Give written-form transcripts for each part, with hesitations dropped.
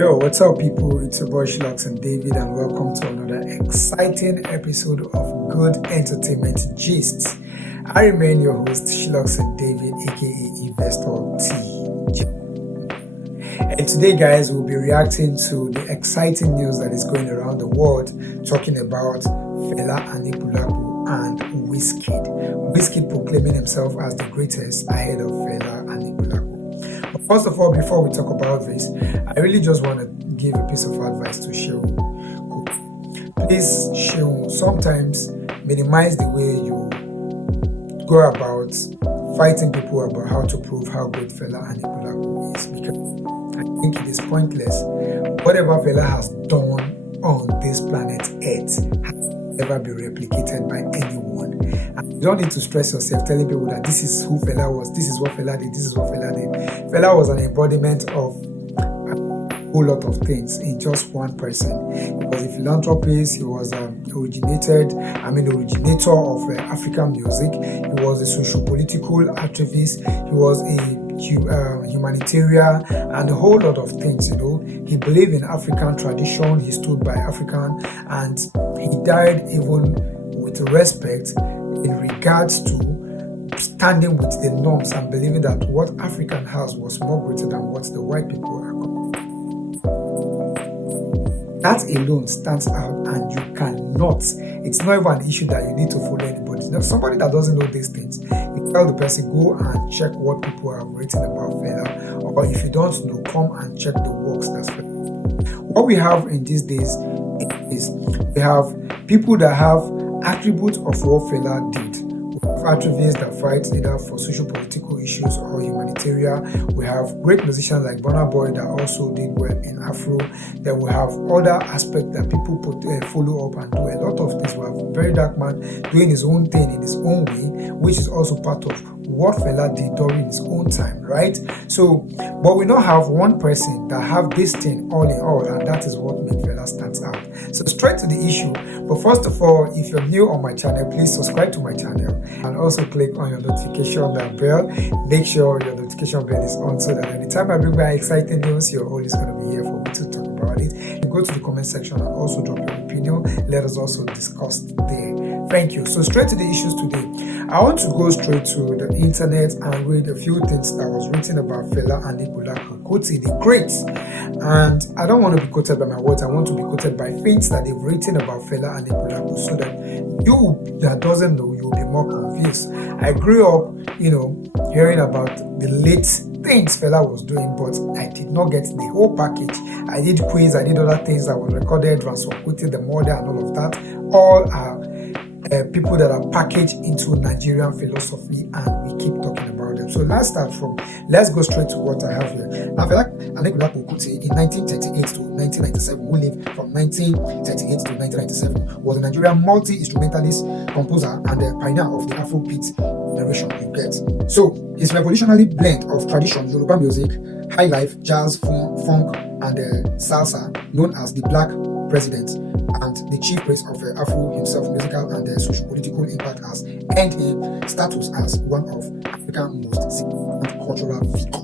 Yo, what's up, people? It's your boy Shilox and David, and welcome to another exciting episode of Good Entertainment Gist. I remain your host, Shilox and David, aka Investor T. And today, guys, we'll be reacting to the exciting news that is going around the world, talking about Fela Anikulapo and Wizkid. Wizkid proclaiming himself as the greatest ahead of Fela Anikulapo. But first of all, before we talk about this, I really just want to give a piece of advice to Shehu. Please, Shehu, sometimes minimize the way you go about fighting people about how to prove how great Fela Anikulapo is, because I think it is pointless. Whatever Fela has done on this planet Earth has never been replicated by anyone. And you don't need to stress yourself telling people that this is who Fela was, this is what Fela did, this is what Fela did. Fela was an embodiment of a whole lot of things in just one person. He was a philanthropist, he was originator of African music, he was a socio-political activist, he was a humanitarian, and a whole lot of things. He believed in African tradition, he stood by African, and he died even with respect in regards to standing with the norms and believing that what African has was more greater than what the white people are. That alone stands out, and you cannot, it's not even an issue that you need to follow anybody. Somebody that doesn't know these things, you tell the person, go and check what people have written about Fela, or if you don't know, come and check the works that's Fela. What we have in these days is we have people that have attributes of what Fela did. We have activists that fight either for social political issues or humanitarian. We have great musicians like Burna Boy that also did well in Afro. Then we have other aspects that people follow up and do a lot of things. We have Very Dark Man doing his own thing in his own way, which is also part of what Fela did during his own time, right? So, but we now have one person that have this thing all in all, and that is what makes Fela stands out. So straight to the issue. But first of all, if you're new on my channel, please subscribe to my channel and also click on your notification bell. Make sure your notification bell is on so that anytime I bring my exciting news, you're always going to be here for me to talk about it. Go to the comment section and also drop your opinion. Let us also discuss there. Thank you. So straight to the issues today. I want to go straight to the internet and read a few things that was written about Fela Anikulapo Kuti, the great. And I don't want to be quoted by my words. I want to be quoted by things that they've written about Fela Anikulapo, so that you that doesn't know, you'll be more confused. I grew up, hearing about the late things Fela was doing, but I did not get the whole package. I did quiz, I did other things that was recorded, Ransom Kuti, the mother, and all of that. All are people that are packaged into Nigerian philosophy, and we keep talking about them. So let's go straight to what I have here. Now, Fela Anikulapo Kuti in 1938 to 1997, who lived from 1938 to 1997, was a Nigerian multi-instrumentalist, composer, and the pioneer of the Afrobeat generation, you get. So his revolutionary blend of tradition, Yoruba music, high life, jazz, funk, and salsa, known as the Black President, and the chief priest of Afro himself, musical and socio-political impact, has earned him status as one of Africa's most significant cultural figures.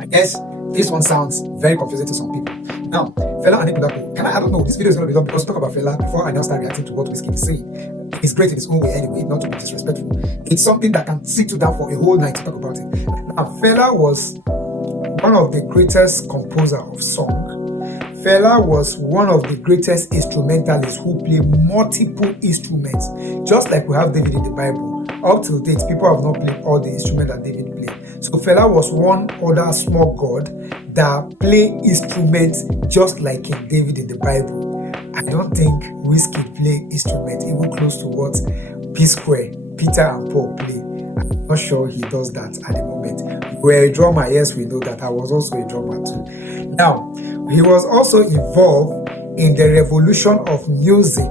I guess this one sounds very confusing to some people. Now, Fela Anikulapo, I don't know, this video is going to be long because talk about Fela before I now start reacting to what Wizkid is saying. He's great in his own way anyway, not to be disrespectful. It's something that can sit you down for a whole night to talk about it. Now, Fela was one of the greatest composer of song. Fela was one of the greatest instrumentalists who play multiple instruments. Just like we have David in the Bible, up till date, people have not played all the instruments that David played. So Fela was one other small god that play instruments just like King David in the Bible. I don't think Wizkid play instruments even close to what P-Square, Peter and Paul play. I'm not sure he does that at the moment. We're a drummer, yes, we know that. I was also a drummer too. Now, he was also involved in the revolution of music,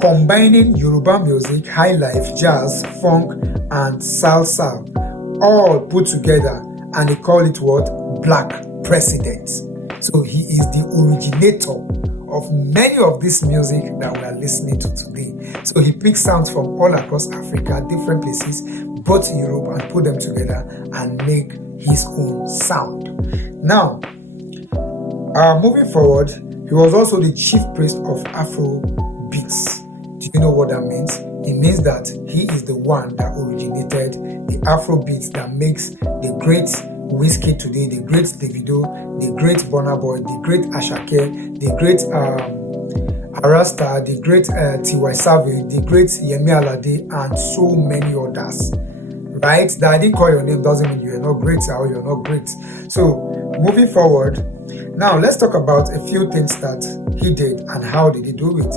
combining Yoruba music, high life, jazz, funk, and salsa, all put together, and they call it what? Black President. So he is the originator of many of this music that we are listening to today. So he picks sounds from all across Africa, different places, both in Europe, and put them together and make his own sound. Now, Moving forward, he was also the chief priest of Afro beats. Do you know what that means? It means that he is the one that originated the Afro beats that makes the great Whiskey today, the great Davido, the great Burna Boy, the great Ashake, the great Arasta, the great T.Y. Savage, the great Yemi Alade, and so many others. Right? That I didn't call your name doesn't mean you're not great or you're not great. So, moving forward, now let's talk about a few things that he did and how did he do it.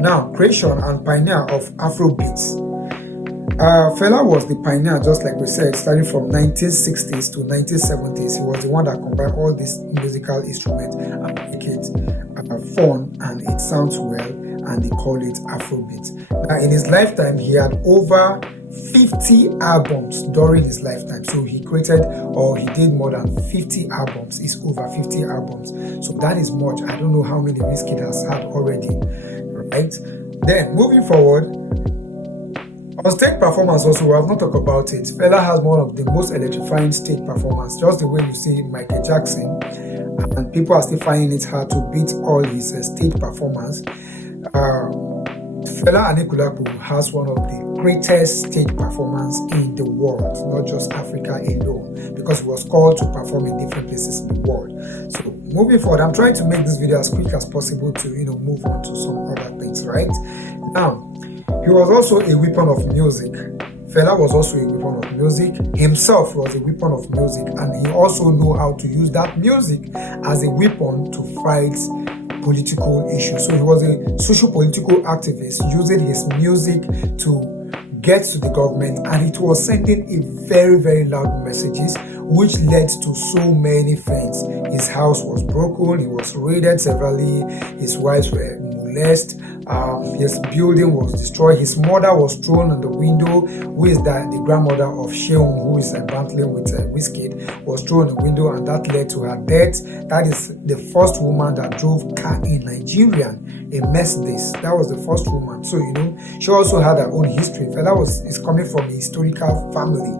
Now, creation and pioneer of Afrobeats. Fela was the pioneer, just like we said, starting from 1960s to 1970s. He was the one that combined all these musical instruments and make it fun and it sounds well, and they call it Afrobeat. Now, in his lifetime, he had over 50 albums during his lifetime. So he created, or he did more than 50 albums. It's over 50 albums. So that is much. I don't know how many Wizkid has had already, right? Then, moving forward, on stage performance also, we have not talked about it. Fela has one of the most electrifying stage performance, just the way you see Michael Jackson, and people are still finding it hard to beat all his stage performance. Fela Anikulapo has one of the greatest stage performance in the world, not just Africa alone, because he was called to perform in different places in the world. So moving forward, I'm trying to make this video as quick as possible to move on to some other things, right? Now, he was also a weapon of music. Fela was also a weapon of music. Himself was a weapon of music, and he also knew how to use that music as a weapon to fight political issues. So he was a social political activist using his music to get to the government, and it was sending a very, very loud messages, which led to so many things. His house was broken, he was raided severally, his wives were molested, his building was destroyed, his mother was thrown on the window, who is the grandmother of Sheung, who is battling with Wizkid, was thrown on the window, and that led to her death. That is the first woman that drove car in Nigeria, a Mercedes. That was the first woman. So she also had her own history. Fela is coming from a historical family,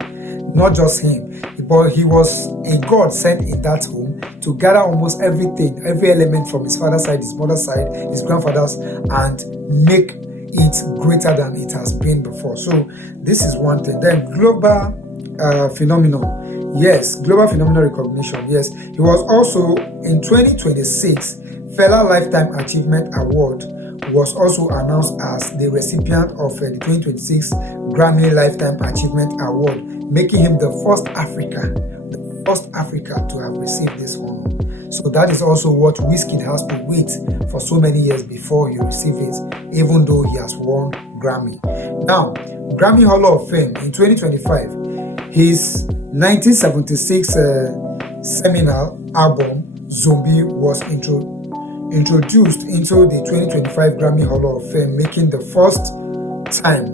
not just him, but he was a god sent in that home to gather almost everything, every element from his father's side, his mother's side, his grandfather's, and make it greater than it has been before. So this is one thing. Then global phenomenon. Yes, global phenomenon recognition. Yes, he was also in 2026, Fela Lifetime Achievement Award was also announced as the recipient of the 2026 Grammy Lifetime Achievement Award, making him the first Africa to have received this honor. So that is also what Wizkid has to wait for so many years before he receives it, even though he has won Grammy. Now, Grammy Hall of Fame in 2025, his 1976 seminal album Zombie was introduced into the 2025 Grammy Hall of Fame, making the first time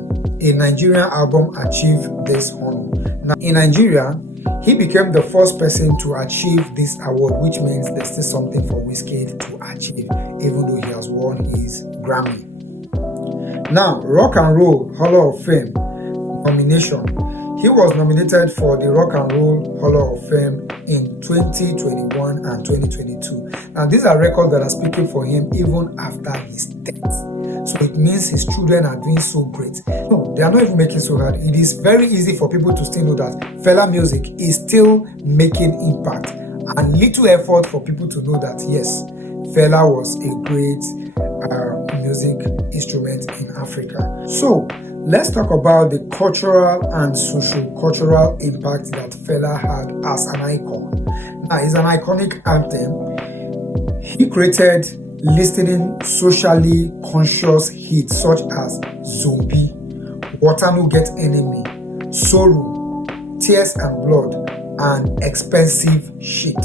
a Nigerian album achieved this honor. Now, in Nigeria, he became the first person to achieve this award, which means there's still something for Wizkid to achieve, even though he has won his Grammy. Now, Rock and Roll Hall of Fame nomination. He was nominated for the Rock and Roll Hall of Fame in 2021 and 2022. Now, these are records that are speaking for him even after his death. So it means his children are doing so great. No, they are not even making so hard. It is very easy for people to still know that Fela music is still making impact, and little effort for people to know that yes, Fela was a great music instrument in Africa. So let's talk about the cultural and socio-cultural impact that Fela had as an icon. Now, it's an iconic anthem. He created listening socially conscious hits such as Zombie, Water No Get Enemy, Sorrow, Tears and Blood, and Expensive Shit.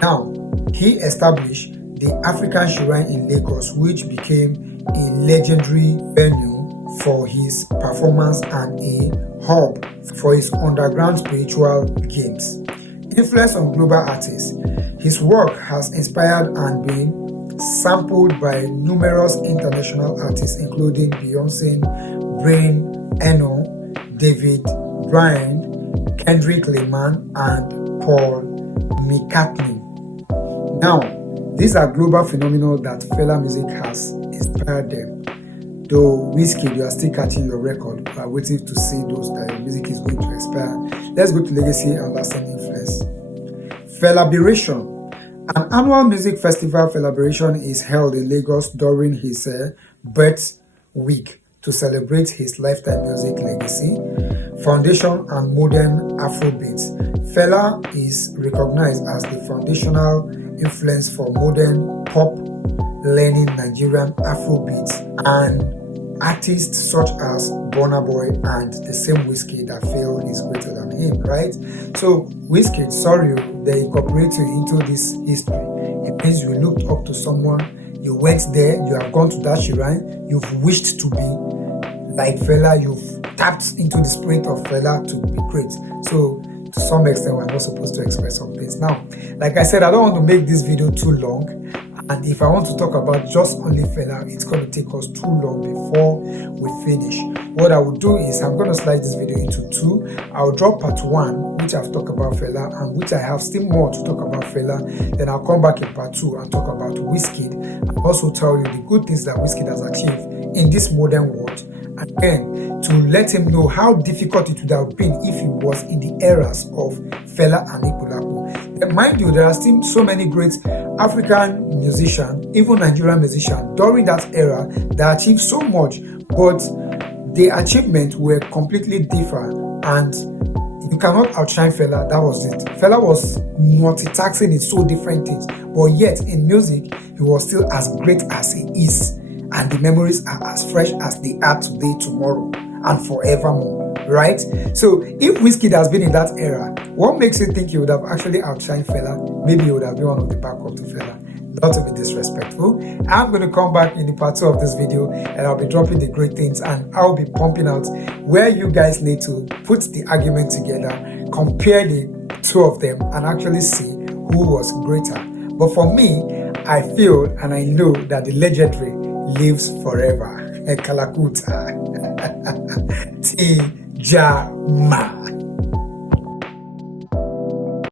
Now, he established the African Shrine in Lagos, which became a legendary venue for his performance and a hub for his underground spiritual games. Influence on global artists. His work has inspired and been sampled by numerous international artists, including Beyonce, Brain Eno, David Bryan, Kendrick Lamar, and Paul McCartney. Now, These are global phenomena that Fela music has inspired them. Though Wizkid, you are still catching your record, we are waiting to see those that your music is going to expire. Let's go to legacy and lasting influence. Felaberation. An annual music festival celebration is held in Lagos during his birth week to celebrate his lifetime music legacy, foundation, and modern Afrobeat. Fela is recognized as the foundational influence for modern pop, learning Nigerian Afrobeats, and artists such as Burna Boy and the same Wizkid that feel he's greater than him, right? So Wizkid, sorry, they incorporate you into this history. It means you looked up to someone, you went there, you have gone to that shrine, you've wished to be like Fela, you've tapped into the spirit of Fela to be great. So to some extent, we're not supposed to express some things. Now, like I said, I don't want to make this video too long. And if I want to talk about just only Fela, it's going to take us too long before we finish. What I will do is I'm going to slice this video into two. I'll drop part 1, which I've talked about Fela, and which I have still more to talk about Fela. Then I'll come back in part 2 and talk about Wizkid, and also tell you the good things that Wizkid has achieved in this modern world. And then to let him know how difficult it would have been if he was in the eras of Fela and Ikulapo. Mind you, there are still so many great African musicians, even Nigerian musicians, during that era that achieved so much, but the achievements were completely different, and you cannot outshine Fela. That was it. Fela was multitasking in so different things, but yet in music, he was still as great as he is, and the memories are as fresh as they are today, tomorrow, and forevermore. Right? So if Wizkid has been in that era, what makes you think he would have actually outshined Fela? Maybe he would have been one of the backup to Fela. Not to be disrespectful. I'm going to come back in the part 2 of this video, and I'll be dropping the great things, and I'll be pumping out where you guys need to put the argument together, compare the two of them, and actually see who was greater. But for me, I feel and I know that the legendary lives forever. Kalakuta. Tijama.